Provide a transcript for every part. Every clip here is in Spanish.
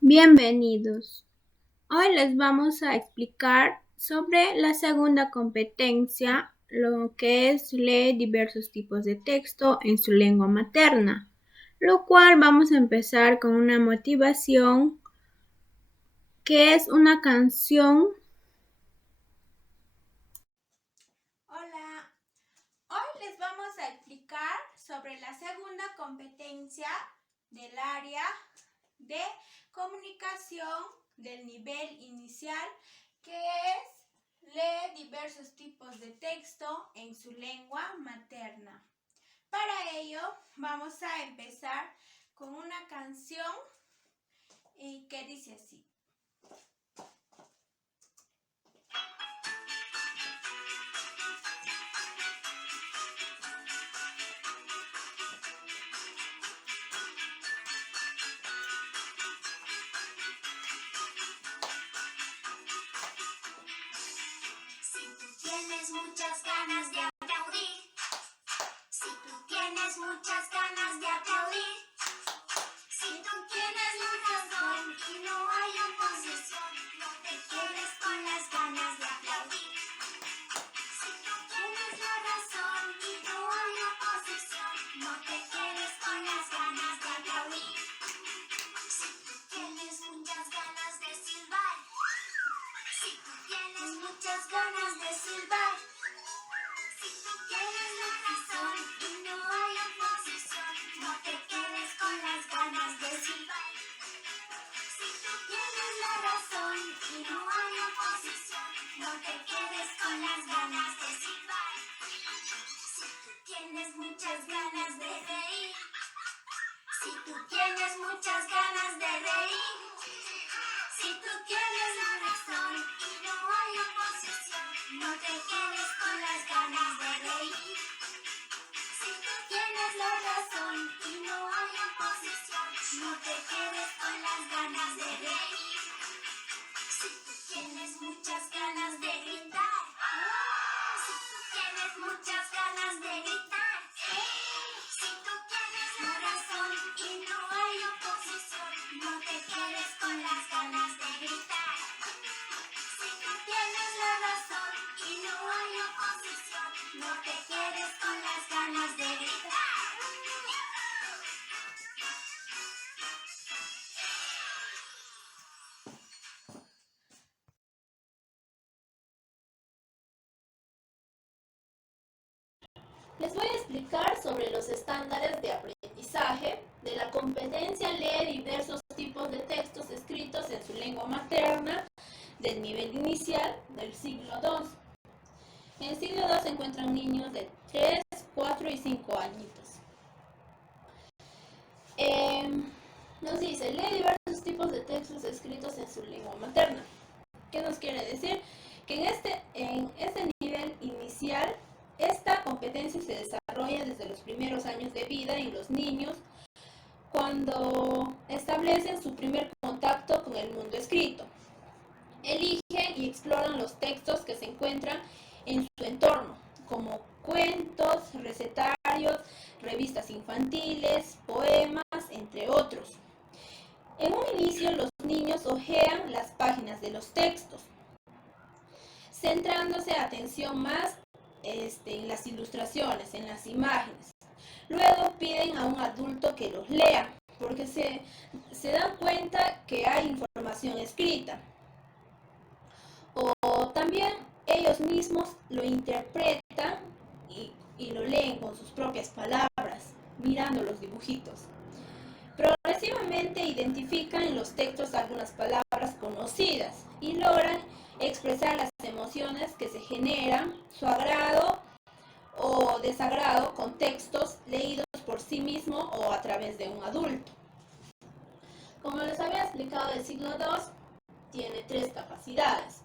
Bienvenidos. Hoy les vamos a explicar sobre la segunda competencia, lo que es leer diversos tipos de texto en su lengua materna, lo cual vamos a empezar con una motivación que es una canción. Hola, hoy les vamos a explicar sobre la segunda competencia del área de comunicación del nivel inicial, que es leer diversos tipos de texto en su lengua materna. Para ello vamos a empezar con una canción que dice así. Tienes muchas ganas de aplaudir. Si tú tienes muchas ganas de aplaudir. Si tú tienes la razón y no hay oposición, no te quedes con las ganas de aplaudir. Si tú tienes la razón y no hay oposición, no te quedes con las ganas de aplaudir. Si tú tienes muchas ganas de silbar. Si tú tienes muchas ganas de silbar. Si tú tienes la razón y no hay oposición, no te quedes con las ganas de silbar. Si tú tienes la razón y no hay oposición, no te quedes con las ganas de silbar. Si tú tienes muchas ganas de reír. Si tú tienes muchas ganas de reír. Si tú tienes la razón y no hay oposición, no te quedes con las ganas de reír. Si tú tienes la razón y no hay oposición, no te quedes con las ganas de reír. Si tú tienes muchas ganas de gritar. Si tú tienes muchas ganas de gritar. Si tú tienes la razón y no hay oposición, no te quedes con las ganas de gritar. Si tú tienes la razón y no hay oposición, no te quedes con las ganas de gritar. Les voy a explicar sobre los estándares de aprendizaje de la competencia leer diversos tipos de textos escritos en su lengua materna del nivel inicial del siglo II. En el siglo II se encuentran niños de 3, 4 y 5 añitos. Nos dice, lee diversos tipos de textos escritos en su lengua materna. ¿Qué nos quiere decir? Que en este nivel inicial, esta competencia se desarrolla desde los primeros años de vida en los niños cuando establecen su primer contacto con el mundo escrito. Eligen y exploran los textos que se encuentran en su entorno, como cuentos, recetarios, revistas infantiles, poemas, entre otros. En un inicio, los niños hojean las páginas de los textos, centrándose atención más en las ilustraciones, en las imágenes. Luego piden a un adulto que los lea, porque se dan cuenta que hay información escrita. O también ellos mismos lo interpretan y lo leen con sus propias palabras, mirando los dibujitos. Progresivamente identifican en los textos algunas palabras conocidas y logran expresar las emociones que se generan, su agrado o desagrado con textos leídos por sí mismo o a través de un adulto. Como les había explicado, el siglo II tiene 3 capacidades.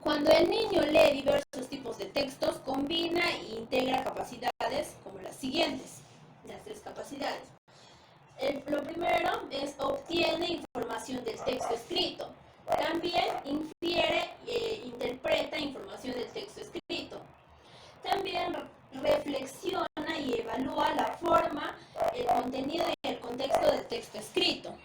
Cuando el niño lee diversos tipos de textos, combina e integra capacidades como las siguientes, las 3 capacidades. Lo primero es obtiene información del texto escrito. También infiere e interpreta información del texto escrito. También reflexiona y evalúa la forma, el contenido y el contexto del texto escrito.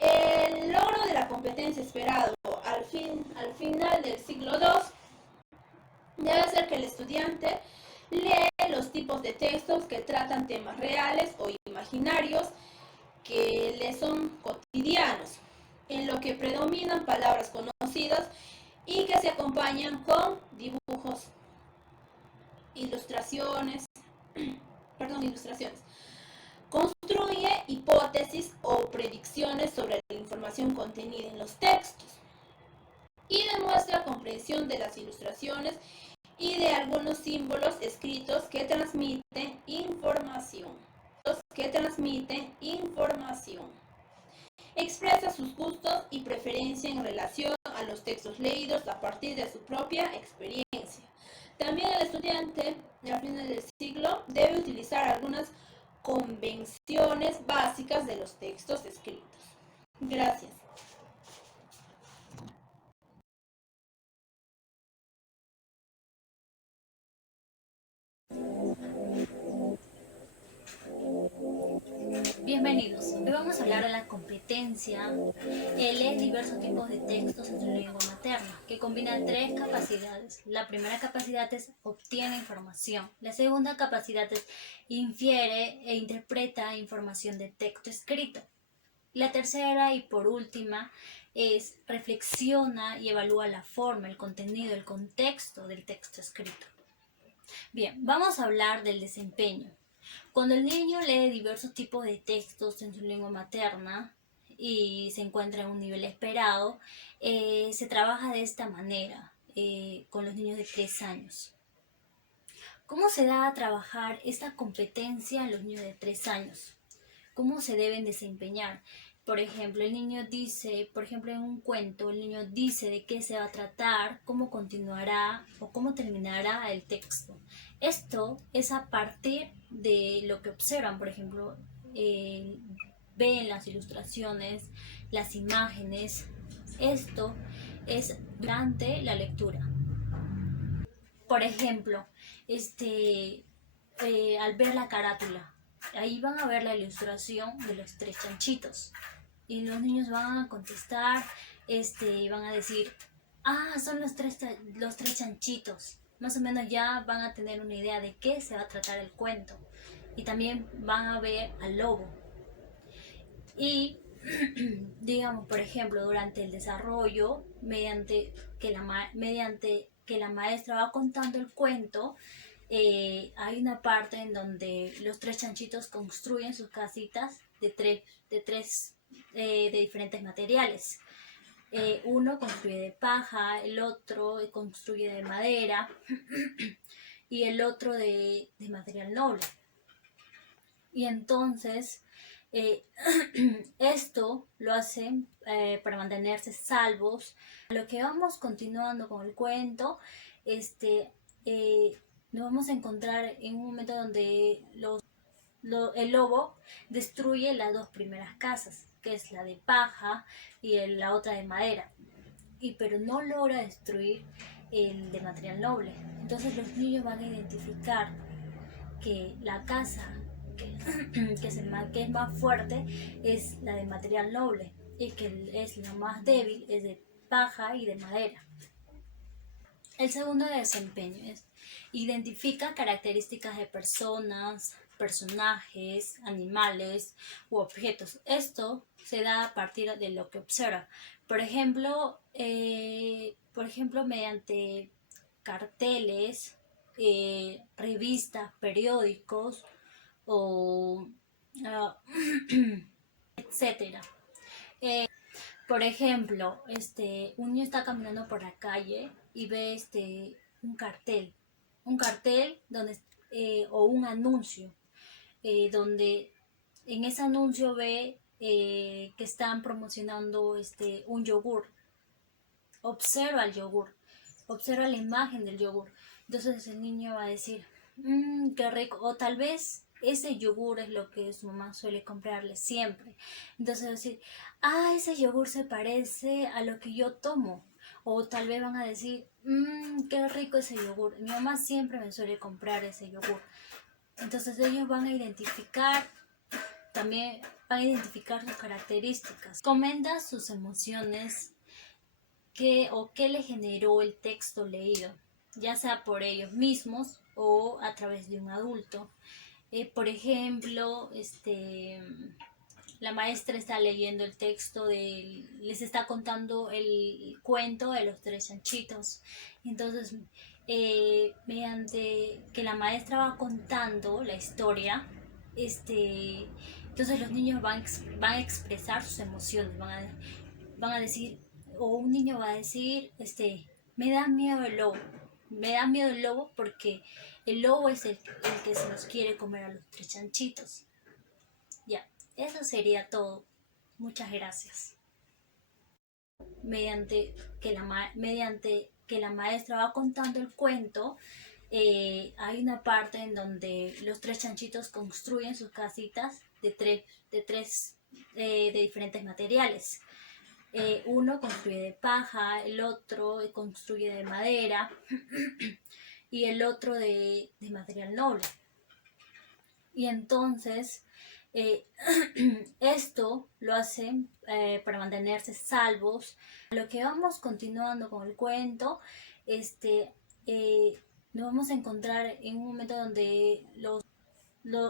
El logro de la competencia esperado al final del siglo II debe ser que el estudiante lee los tipos de textos que tratan temas reales o imaginarios que le son cotidianos, en lo que predominan palabras conocidas y que se acompañan con dibujos, ilustraciones. Construye hipótesis o predicciones sobre la información contenida en los textos y demuestra comprensión de las ilustraciones y de algunos símbolos escritos que transmiten información. Expresa sus gustos y preferencia en relación a los textos leídos a partir de su propia experiencia. También el estudiante, a fines del siglo, debe utilizar algunas convenciones básicas de los textos escritos. Gracias. Bienvenidos. Hoy vamos a hablar de la competencia leer diversos tipos de textos en su lengua materna, que combina tres capacidades. La primera capacidad es obtiene información. La segunda capacidad es infiere e interpreta información de texto escrito. La tercera y por última es reflexiona y evalúa la forma, el contenido, el contexto del texto escrito. Bien, vamos a hablar del desempeño. Cuando el niño lee diversos tipos de textos en su lengua materna y se encuentra en un nivel esperado, se trabaja de esta manera con los niños de 3 años. ¿Cómo se da a trabajar esta competencia en los niños de 3 años? ¿Cómo se deben desempeñar? Por ejemplo, el niño dice, en un cuento, el niño dice de qué se va a tratar, cómo continuará o cómo terminará el texto. Esto es a partir de lo que observan, por ejemplo, ven las ilustraciones, las imágenes. Esto es durante la lectura. Por ejemplo, al ver la carátula, ahí van a ver la ilustración de los 3 chanchitos. Y los niños van a contestar, van a decir, son los tres chanchitos. Más o menos ya van a tener una idea de qué se va a tratar el cuento. Y también van a ver al lobo. Y, digamos, por ejemplo, durante el desarrollo, mediante que la maestra va contando el cuento, hay una parte en donde los 3 chanchitos construyen sus casitas de diferentes materiales. Uno construye de paja, el otro construye de madera y el otro de material noble. Y entonces esto lo hacen para mantenerse salvos. Lo que vamos continuando con el cuento, nos vamos a encontrar en un momento donde el lobo destruye las 2 primeras casas, que es la de paja y la otra de madera, pero no logra destruir el de material noble. Entonces los niños van a identificar que la casa que es más fuerte es la de material noble y que es la más débil es de paja y de madera. El segundo desempeño es identifica características de personas, personajes, animales u objetos. Esto se da a partir de lo que observa. Por ejemplo, mediante carteles, revistas, periódicos o etcétera. Por ejemplo, un niño está caminando por la calle y ve un cartel donde o un anuncio donde en ese anuncio ve que están promocionando un yogur. Observa el yogur, observa la imagen del yogur. Entonces el niño va a decir, qué rico, o tal vez ese yogur es lo que su mamá suele comprarle siempre. Entonces va a decir, ese yogur se parece a lo que yo tomo. O tal vez van a decir, qué rico ese yogur. Mi mamá siempre me suele comprar ese yogur. Entonces ellos van a identificar También van a identificar sus características. Comenta sus emociones qué le generó el texto leído, ya sea por ellos mismos o a través de un adulto. Por ejemplo, la maestra está leyendo el texto, les está contando el cuento de los tres chanchitos. Entonces, mediante que la maestra va contando la historia, entonces los niños van a expresar sus emociones, van a decir, o un niño va a decir, me da miedo el lobo. Me da miedo el lobo porque el lobo es el que se nos quiere comer a los tres chanchitos. Ya, eso sería todo. Muchas gracias. Mediante que la maestra va contando el cuento, hay una parte en donde los tres chanchitos construyen sus casitas de diferentes materiales. Uno construye de paja, el otro construye de madera y el otro de material noble. Y entonces esto lo hacen para mantenerse salvos. Lo que vamos continuando con el cuento, nos vamos a encontrar en un momento donde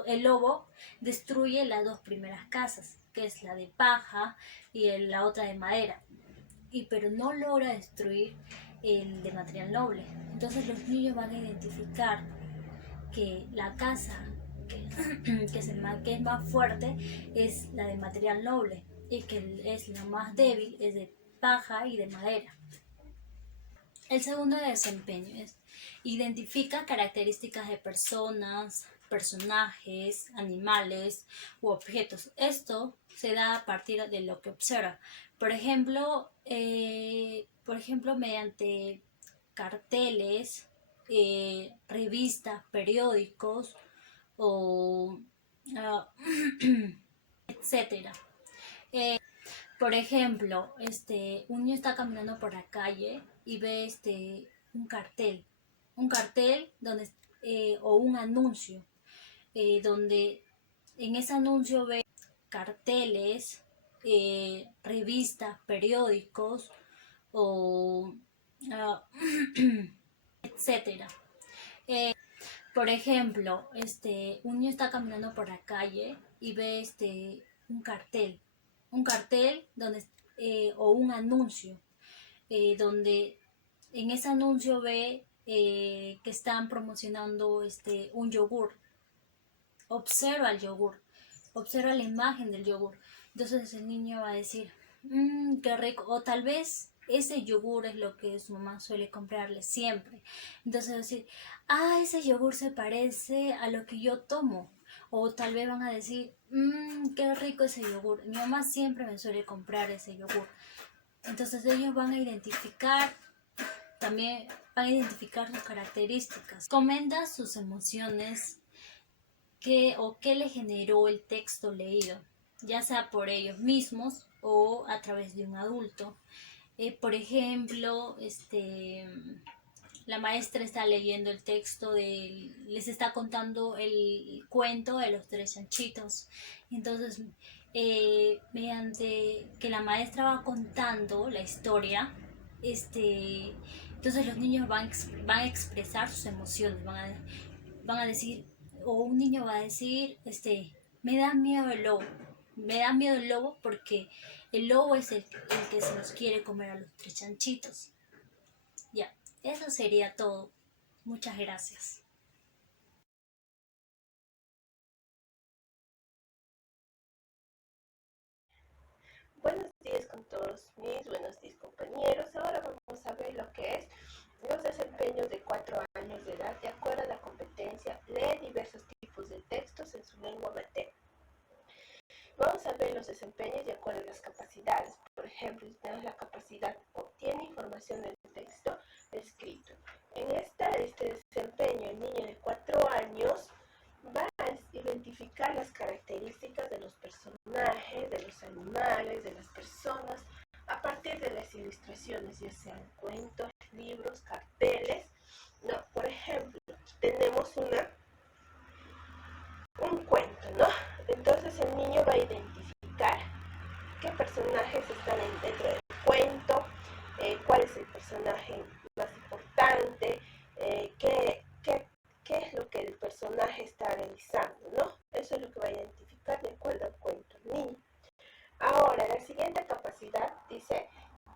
el lobo destruye las dos primeras casas, que es la de paja y la otra de madera, pero no logra destruir el de material noble. Entonces los niños van a identificar que la casa que es más fuerte es la de material noble y que es la más débil es de paja y de madera. El segundo desempeño es identifica características de personas, personajes, animales u objetos. Esto se da a partir de lo que observa. Por ejemplo, mediante carteles, revistas, periódicos o etcétera. Por ejemplo, un niño está caminando por la calle y ve un cartel donde o un anuncio donde en ese anuncio ve carteles, revistas, periódicos o etcétera. Por ejemplo, un niño está caminando por la calle y ve un cartel donde o un anuncio donde en ese anuncio ve que están promocionando un yogur. Observa el yogur, observa la imagen del yogur. Entonces el niño va a decir, qué rico, o tal vez ese yogur es lo que su mamá suele comprarle siempre. Entonces va a decir, ese yogur se parece a lo que yo tomo. O tal vez van a decir, qué rico ese yogur, mi mamá siempre me suele comprar ese yogur. Entonces ellos van a identificar, también van a identificar sus características. Comenta sus emociones, qué le generó el texto leído, ya sea por ellos mismos o a través de un adulto. Por ejemplo, la maestra está leyendo el texto, les está contando el cuento de los tres chanchitos. Entonces, mediante que la maestra va contando la historia, entonces los niños van a expresar sus emociones, van a decir, o un niño va a decir, me da miedo el lobo. Me da miedo el lobo porque el lobo es el que se nos quiere comer a los tres chanchitos. Ya, eso sería todo. Muchas gracias. Buenos días con todos buenos días compañeros. Ahora vamos a ver lo que es los desempeños de 4 años de edad de acuerdo a la competencia lee diversos tipos de textos en su lengua materna. Vamos a ver los desempeños de acuerdo a las capacidades. Por ejemplo, si tenemos la capacidad obtiene información del texto escrito. En este desempeño, el niño de 4 años va a identificar las características de los personajes, de los animales, de las personas, a partir de las ilustraciones, ya sean cuentos, libros, carteles. Por ejemplo, tenemos un cuento, ¿no? Entonces el niño va a identificar qué personajes están dentro del cuento, cuál es el personaje más importante, qué es lo que el personaje está realizando, ¿no? Eso es lo que va a identificar de acuerdo al cuento el niño. Ahora, la siguiente capacidad dice,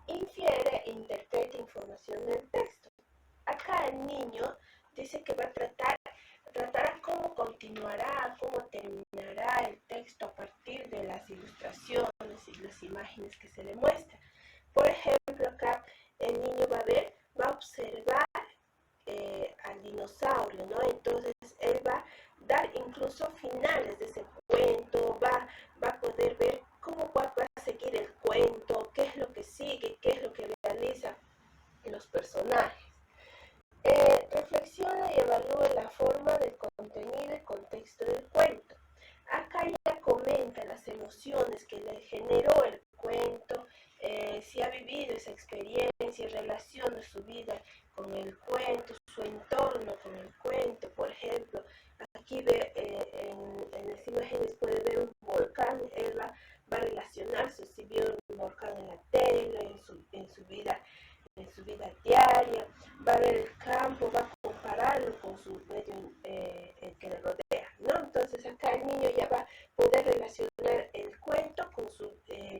infiere e interpreta información del texto. Acá el niño dice que va a tratará cómo continuará, cómo terminará el texto a partir de las ilustraciones y las imágenes que se le muestran. Por ejemplo, acá el niño va a observar al dinosaurio, ¿no? Entonces él va a dar incluso finales de ese cuento, va a poder ver cómo va a seguir el cuento, qué es lo que sigue, qué es lo que realizan los personajes. Reflexiona y evalúa la forma del contenido y contexto del cuento. Acá ya comenta las emociones que le generó el cuento, si ha vivido esa experiencia, relaciona su vida con el cuento, su entorno con el cuento. Por ejemplo, aquí ve en las imágenes puede ver un volcán, él va a relacionarse si vio un volcán en la tele, en su vida diaria, va a ver el campo, va a compararlo con su medio que le rodea, ¿no? Entonces acá el niño ya va a poder relacionar el cuento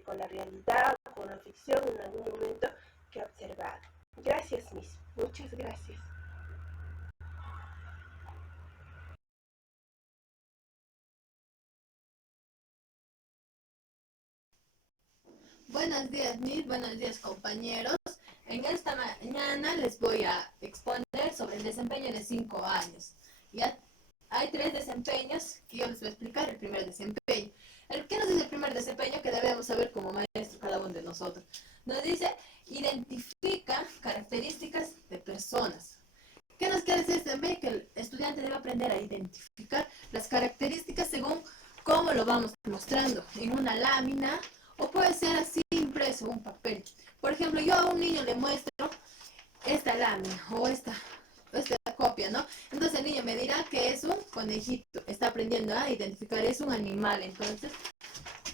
con la realidad, con la ficción en algún momento que ha observado. Gracias, Miss. Muchas gracias. Buenos días, Miss. Buenos días, compañeros. En esta mañana les voy a exponer sobre el desempeño de 5 años. Ya hay 3 desempeños que yo les voy a explicar. El primer desempeño. ¿Qué nos dice el primer desempeño que debemos saber como maestro cada uno de nosotros? Nos dice, identifica características de personas. ¿Qué nos quiere decir este desempeño? Que el estudiante debe aprender a identificar las características según cómo lo vamos mostrando en una lámina o puede ser así impreso, un papel. Por ejemplo, yo a un niño le muestro esta lámina o esta copia, ¿no? Entonces el niño me dirá que es un conejito, está aprendiendo a identificar, es un animal. Entonces,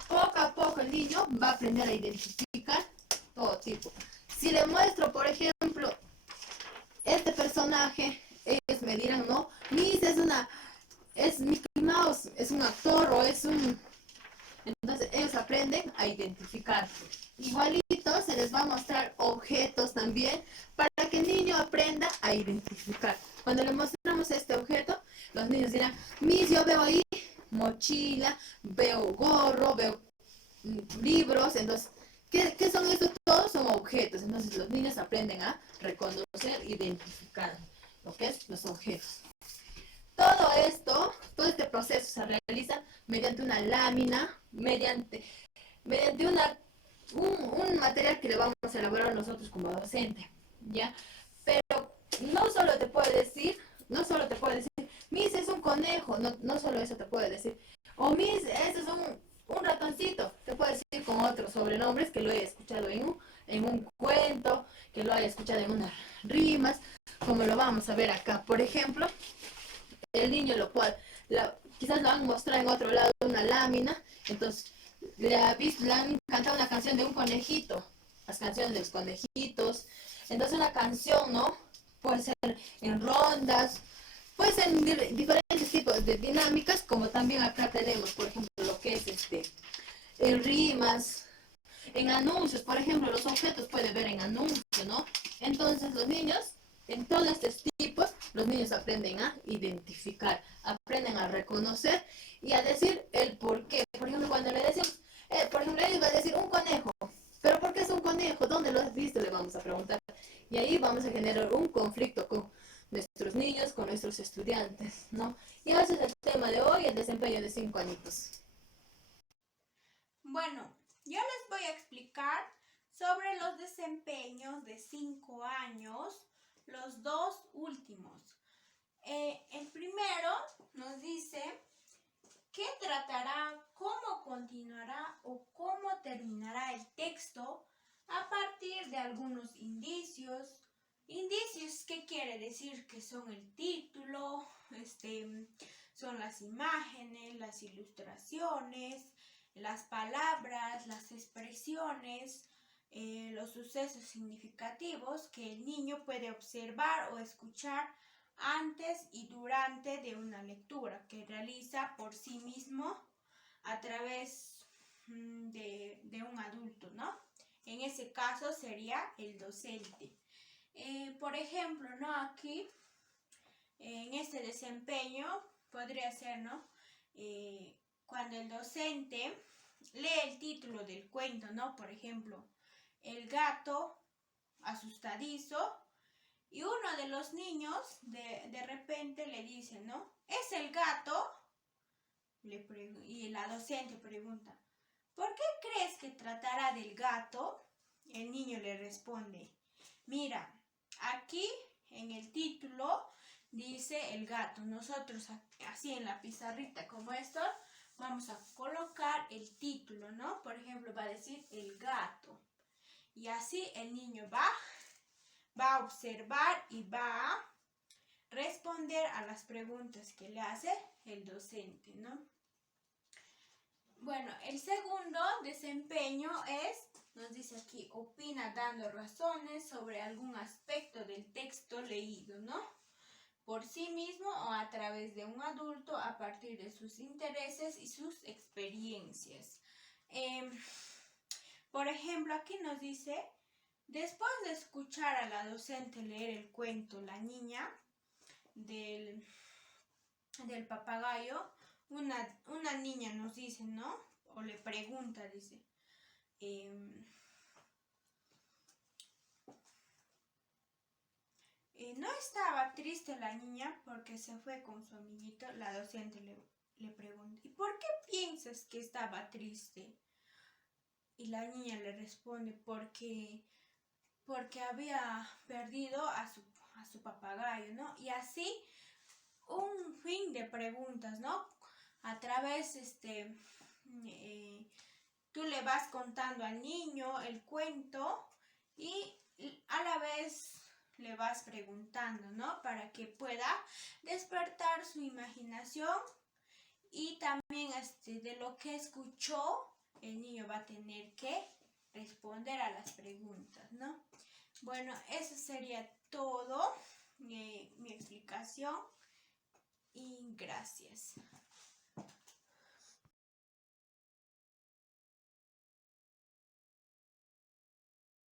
poco a poco el niño va a aprender a identificar todo tipo. Si le muestro, por ejemplo, este personaje, ellos me dirán, no, Miss es Mickey Mouse, es un actor o es un... Entonces ellos aprenden a identificar. Igualito se les va a mostrar objetos también para que el niño aprenda a identificar. Cuando le mostramos este objeto, los niños dirán, Miss, yo veo ahí mochila, veo gorro, veo libros. Entonces, ¿qué son estos? Todos son objetos. Entonces los niños aprenden a reconocer, identificar lo que es los objetos. Todo este proceso se realiza mediante una lámina, mediante un material que le vamos a elaborar nosotros como docente, ¿ya? Pero no solo te puede decir, Miss es un conejo, no solo eso te puede decir, o Miss, ese es un ratoncito, te puede decir con otros sobrenombres que lo haya escuchado en un cuento, que lo haya escuchado en unas rimas, como lo vamos a ver acá. Por ejemplo, el niño quizás lo han mostrado en otro lado de una lámina, entonces le han cantado una canción de un conejito, las canciones de los conejitos. Entonces una canción, ¿no? Puede ser en rondas, puede ser en diferentes tipos de dinámicas, como también acá tenemos, por ejemplo, lo que es en rimas, en anuncios. Por ejemplo, los objetos puede ver en anuncios, ¿no? Entonces los niños, en todos estos tipos, los niños aprenden a identificar, aprenden a reconocer y a decir el por qué. Por ejemplo, cuando le decimos, por ejemplo, él va a decir un conejo, pero ¿por qué es un conejo? ¿Dónde lo has visto? Le vamos a preguntar. Y ahí vamos a generar un conflicto con nuestros niños, con nuestros estudiantes, ¿no? Y ese es el tema de hoy, el desempeño de 5 añitos. Bueno, yo les voy a explicar sobre los desempeños de 5 años, los dos últimos. El primero nos dice qué tratará, cómo continuará o cómo terminará el texto a partir de algunos indicios. Indicios, ¿qué quiere decir? Que son el título, son las imágenes, las ilustraciones, las palabras, las expresiones, los sucesos significativos que el niño puede observar o escuchar antes y durante de una lectura que realiza por sí mismo a través de un adulto, ¿no? En ese caso sería el docente. Por ejemplo, ¿no? Aquí, en este desempeño, podría ser, ¿no? Cuando el docente lee el título del cuento, ¿no? Por ejemplo, El gato asustadizo, y uno de los niños de repente le dice, ¿no? ¿Es el gato? Y la docente pregunta, ¿por qué crees que tratará del gato? El niño le responde, mira, aquí en el título dice el gato. Nosotros así en la pizarrita como esto vamos a colocar el título, ¿no? Por ejemplo, va a decir el gato. Y así el niño va a observar y va a responder a las preguntas que le hace el docente, ¿no? Bueno, el segundo desempeño nos dice aquí, opina dando razones sobre algún aspecto del texto leído, ¿no? Por sí mismo o a través de un adulto a partir de sus intereses y sus experiencias. Por ejemplo, aquí nos dice, después de escuchar a la docente leer el cuento La niña del papagayo, una niña nos dice, ¿no? O le pregunta, dice, ¿no estaba triste la niña porque se fue con su amiguito? La docente le pregunta, ¿y por qué piensas que estaba triste? Y la niña le responde, porque había perdido a su papagayo, ¿no? Y así un fin de preguntas, ¿no? A través, tú le vas contando al niño el cuento y a la vez le vas preguntando, ¿no? Para que pueda despertar su imaginación y también de lo que escuchó, el niño va a tener que responder a las preguntas, ¿no? Bueno, eso sería todo mi explicación y gracias.